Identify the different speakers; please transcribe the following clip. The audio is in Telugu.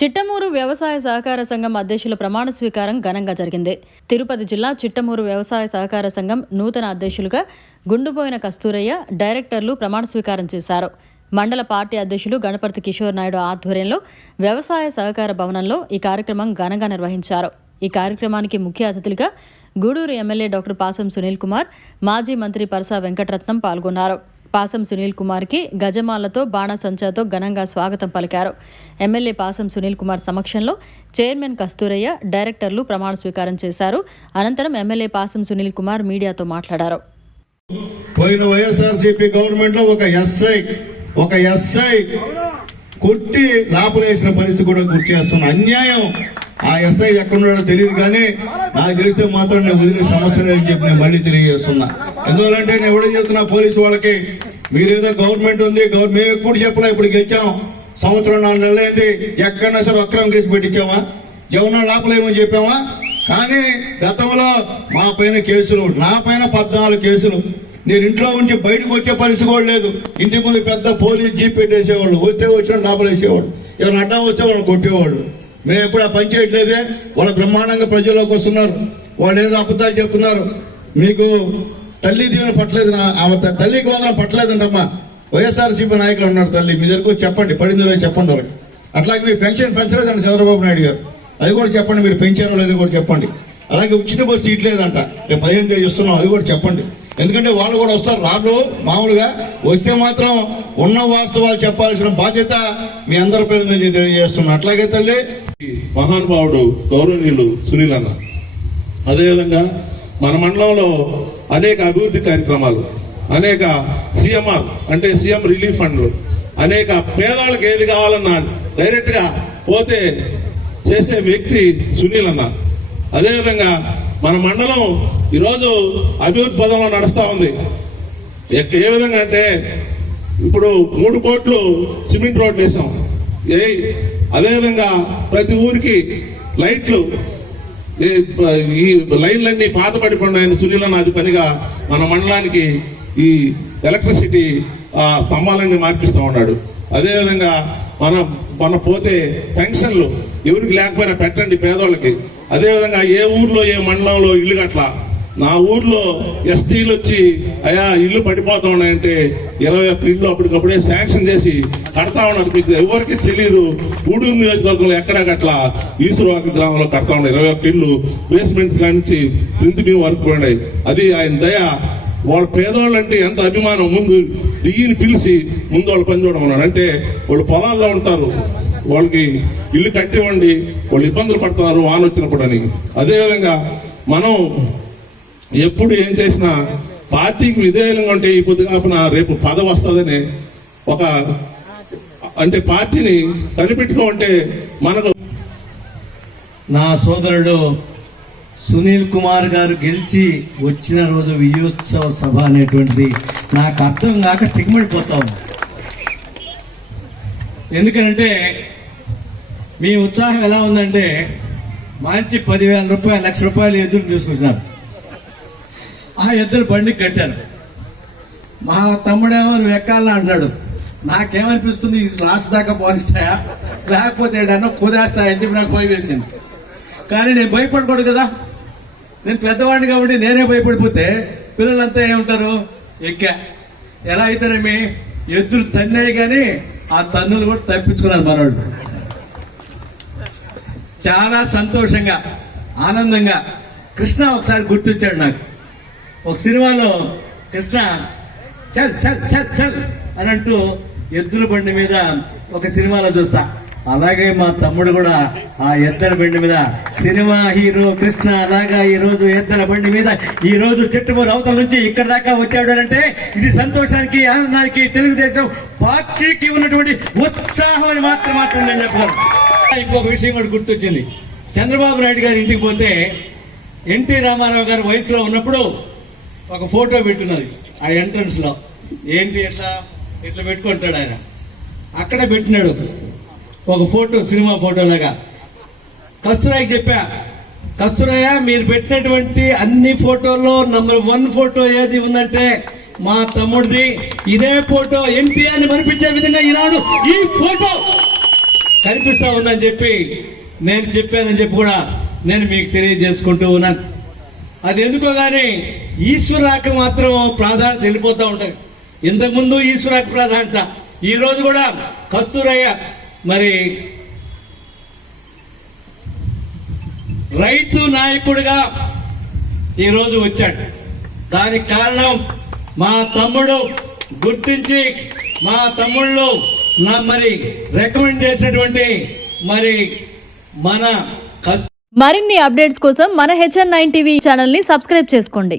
Speaker 1: చిట్టమూరు వ్యవసాయ సహకార సంఘం అధ్యక్షుల ప్రమాణ స్వీకారం ఘనంగా జరిగింది. తిరుపతి జిల్లా చిట్టమూరు వ్యవసాయ సహకార సంఘం నూతన అధ్యక్షులుగా గుండుపోయిన కస్తూరయ్య డైరెక్టర్లు ప్రమాణ స్వీకారం చేశారు. మండల పార్టీ అధ్యక్షులు గణపతి కిషోర్ నాయుడు ఆధ్వర్యంలో వ్యవసాయ సహకార భవనంలో ఈ కార్యక్రమం ఘనంగా నిర్వహించారు. ఈ కార్యక్రమానికి ముఖ్య అతిథులుగా గూడూరు ఎమ్మెల్యే డాక్టర్ పాసం సునీల్ కుమార్ మాజీ మంత్రి పరసా వెంకటరత్నం పాల్గొన్నారు. పాసం సునీల్ కుమార్కి గజమాలతో బాణసంచాతో ఘనంగా స్వాగతం పలికారు. ఎమ్మెల్యే పాసం సునీల్ కుమార్ సమక్షంలో చైర్మన్ కస్తూరయ్య డైరెక్టర్లు ప్రమాణ స్వీకారం చేశారు. అనంతరం ఎమ్మెల్యే పాసం సునీల్ కుమార్ మీడియాతో మాట్లాడారు.
Speaker 2: పోయిన వైఎస్ఆర్సీపీ గవర్నమెంట్లో ఒక ఎస్ఐ ఒక ఎస్ఐ కొట్టి లాపలేసిన పరిస్థితి కూడా గుర్తు చేస్తున్నా అన్యాయం. ఆ ఎస్ఐ ఎక్కడున్నాడో తెలియదు కానీ నాకు తెలిస్తే మాత్రం నేను వదిలే సమస్య లేదని చెప్పి నేను మళ్ళీ తెలియజేస్తున్నా. ఎందువలంటే నేను ఎవడో చెప్తున్నా పోలీసు వాళ్ళకి మీరేదో గవర్నమెంట్ ఉంది గవర్నమెంట్ మేము ఎప్పుడు చెప్పలే ఇప్పుడు గెలిచాం. సంవత్సరం నాలుగు నెలలైంది. ఎక్కడన్నా సరే అక్రమం కేసు పెట్టించామా ఎవరన్నా లోపలేమని చెప్పామా కానీ గతంలో మా పైన కేసులు నా పైన పద్నాలుగు కేసులు. నేను ఇంట్లో ఉంచి బయటకు వచ్చే పరిస్థితి కూడా లేదు. ఇంటి ముందు పెద్ద పోలీస్ జీప్ పెట్టేసేవాళ్ళు వస్తే వచ్చిన లోపలేసేవాడు ఎవరిని అడ్డం వస్తే వాళ్ళని కొట్టేవాడు మేము ఎప్పుడు ఆ పని చేయట్లేదే? వాళ్ళు బ్రహ్మాండంగా ప్రజల్లోకి వస్తున్నారు. వాళ్ళు ఏదో అబద్ధాలు చెప్తున్నారు. మీకు తల్లి దీవెన పట్టలేదు ఆమె తల్లికి వందనం పట్టలేదంటమ్మా. వైఎస్ఆర్సీపీ నాయకులు ఉన్నారు తల్లి మీ దగ్గరకు చెప్పండి పడిందో చెప్పండి వాళ్ళకి. అట్లాగే మీరు పెన్షన్ పెంచలేదండి చంద్రబాబు నాయుడు గారు. అది కూడా చెప్పండి మీరు పెంచారో లేదో కూడా చెప్పండి. అలాగే ఉచిత బస్సు ఇట్లేదంట. రేపు పదిహేను తేదీ ఇస్తున్నాం అది కూడా చెప్పండి. ఎందుకంటే వాళ్ళు కూడా వస్తారు రాళ్ళు మామూలుగా. వస్తే మాత్రం ఉన్న వాస్తవాలు చెప్పాల్సిన బాధ్యత మీ అందరి పేరు నుంచి నేను తెలియజేస్తున్నాను. అట్లాగే తల్లి
Speaker 3: మహానుభావుడు గౌరవనీయులు సునీల్ అన్న. అదేవిధంగా మన మండలంలో అనేక అభివృద్ధి కార్యక్రమాలు అనేక సీఎంఆర్ అంటే సీఎం రిలీఫ్ ఫండ్లు అనేక పేదవాళ్ళకి ఏది కావాలన్నా డైరెక్ట్గా పోతే చేసే వ్యక్తి సునీల్ అన్న. అదేవిధంగా మన మండలం ఈరోజు అభివృద్ధి పదంలో నడుస్తూ ఉంది. ఏ విధంగా అంటే ఇప్పుడు మూడు కోట్లు సిమెంట్ రోడ్లు వేసాం. ఏ అదేవిధంగా ప్రతి ఊరికి లైట్లు ఈ- ఈ లైన్లన్నీ పాత పడిపోయినాయని సునీలన్న అది పనిగా మన మండలానికి ఈ ఎలక్ట్రిసిటీ ఆ, స్తంభాలన్నీ మార్పిస్తూ ఉన్నాడు. అదేవిధంగా మన మన పోతే పెన్షన్లు ఎవరికి లేకపోయినా పెట్టండి పేదోళ్ళకి. అదేవిధంగా ఏ ఊర్లో ఏ మండలంలో ఇల్లు కట్లా నా ఊర్లో ఎస్టీలు వచ్చి అయా ఇల్లు పడిపోతా ఉన్నాయంటే ఇరవై ఒక్క ఇల్లు అప్పటికప్పుడే శాంక్షన్ చేసి కడతా ఉన్నారు. మీకు ఎవరికి తెలియదు ఊడూరు నియోజకవర్గంలో ఎక్కడ కట్లా ఈశ్వరవాక గ్రామంలో కడతా ఉన్నారు. ఇరవై ఒక్క ఇల్లు బేస్మెంట్ కానించి ప్రింట్ మేము వరకు పోయినాయి అది ఆయన దయ. వాళ్ళ పేదవాళ్ళు అంటే ఎంత అభిమానం? ముందు దియ్యని పిలిచి ముందు వాళ్ళు పని చూడమన్నాడు అంటే వాళ్ళు పొలాల్లో ఉంటారు. వాళ్ళకి ఇల్లు కట్టివ్వండి వాళ్ళు ఇబ్బందులు పడుతున్నారు వాన వచ్చినప్పుడు అని అదేవిధంగా మనం ఎప్పుడు ఏం చేసినా పార్టీకి విధేయంగా ఉంటే ఈ పొద్దు కాపున రేపు పదవి వస్తుందని ఒక అంటే పార్టీని కనిపెట్టుకోంటే మనకు
Speaker 4: నా సోదరుడు సునీల్ కుమార్ గారు గెలిచి వచ్చిన రోజు విజయోత్సవ సభ అనేటువంటిది నాకు అర్థం కాక తిమ్మడిపోతా ఎందుకంటే మీ ఉత్సాహం ఎలా ఉందంటే మంచి పదివేల రూపాయలు లక్ష రూపాయలు ఎదురు తీసుకొచ్చినారు. ఆ ఎద్దులు బండి కట్టారు. మా తమ్ముడేమో నువ్వు ఎక్కాలని అంటున్నాడు. నాకేమనిపిస్తుంది ఈ లాస్ట్ దాకా పోనిస్తాయా లేకపోతే ఏడన్నా కుదేస్తాయంటే నాకు భయం వేసింది. కానీ నేను భయపడకూడదు కదా. నేను పెద్దవాడిని కాబట్టి నేనే భయపడిపోతే పిల్లలంతా ఏముంటారు? ఎక్కా. ఎలా అయితేనేమి? ఎద్దులు తన్నాయి కానీ ఆ తన్నులు కూడా తప్పించుకున్నారు మనోడు చాలా సంతోషంగా ఆనందంగా కృష్ణ ఒకసారి గుర్తొచ్చాడు నాకు. ఒక సినిమాలో కృష్ణ చల్ చల్ చల్ చల్ అని అంటూ ఎద్దుల బండి మీద ఒక సినిమాలో చూస్తా. అలాగే మా తమ్ముడు కూడా ఆ ఎద్దల బండి మీద సినిమా హీరో కృష్ణ అలాగా ఈ రోజు ఎద్దల బండి మీద ఈ రోజు చెట్టుమూరు అవతల నుంచి ఇక్కడ దాకా వచ్చాడు అంటే ఇది సంతోషానికి ఆనందానికి తెలుగుదేశం పార్టీకి ఉన్నటువంటి ఉత్సాహం అని మాత్రం మాత్రం నేను చెప్పగలను. ఇంకొక విషయం కూడా గుర్తొచ్చింది. చంద్రబాబు నాయుడు గారి ఇంటికి పోతే ఎన్టీ రామారావు గారు వయసులో ఉన్నప్పుడు ఒక ఫోటో పెట్టున్నది ఆ ఎంట్రన్స్లో. ఏంటి ఎట్లా? ఇట్లా పెట్టుకుంటాడు ఆయన? అక్కడ పెట్టినాడు. ఒక ఫోటో సినిమా ఫోటో లాగా. కస్తూరాయ్కి చెప్పా కస్తూరయ్య మీరు పెట్టినటువంటి అన్ని ఫోటోల్లో నంబర్ వన్ ఫోటో ఏది ఉందంటే మా తమ్ముడిది. ఇదే ఫోటో ఎన్టీఆర్ని ని విధంగా ఈనాడు ఈ ఫోటో కనిపిస్తా ఉందని చెప్పి నేను చెప్పానని చెప్పి కూడా నేను మీకు తెలియజేసుకుంటూ ఉన్నాను. అది ఎందుకో కానీ ఈశ్వరాక మాత్రం ప్రాధాన్యత వెళ్ళిపోతూ ఉంటుంది. ఇంతకుముందు ఈశ్వరాక ప్రాధాన్యత ఈరోజు కూడా కస్తూరయ్య మరి రైతు నాయకుడిగా ఈరోజు వచ్చాడు. దానికి కారణం మా తమ్ముడు గుర్తించి మా తమ్ముళ్ళు నా మరి రికమెండ్ చేసినటువంటి మరి మన
Speaker 1: మరిన్ని అప్డేట్స్ కోసం మన హెచ్ఎన్ నైన్ టీవీ ఛానల్ని సబ్స్క్రైబ్ చేసుకోండి.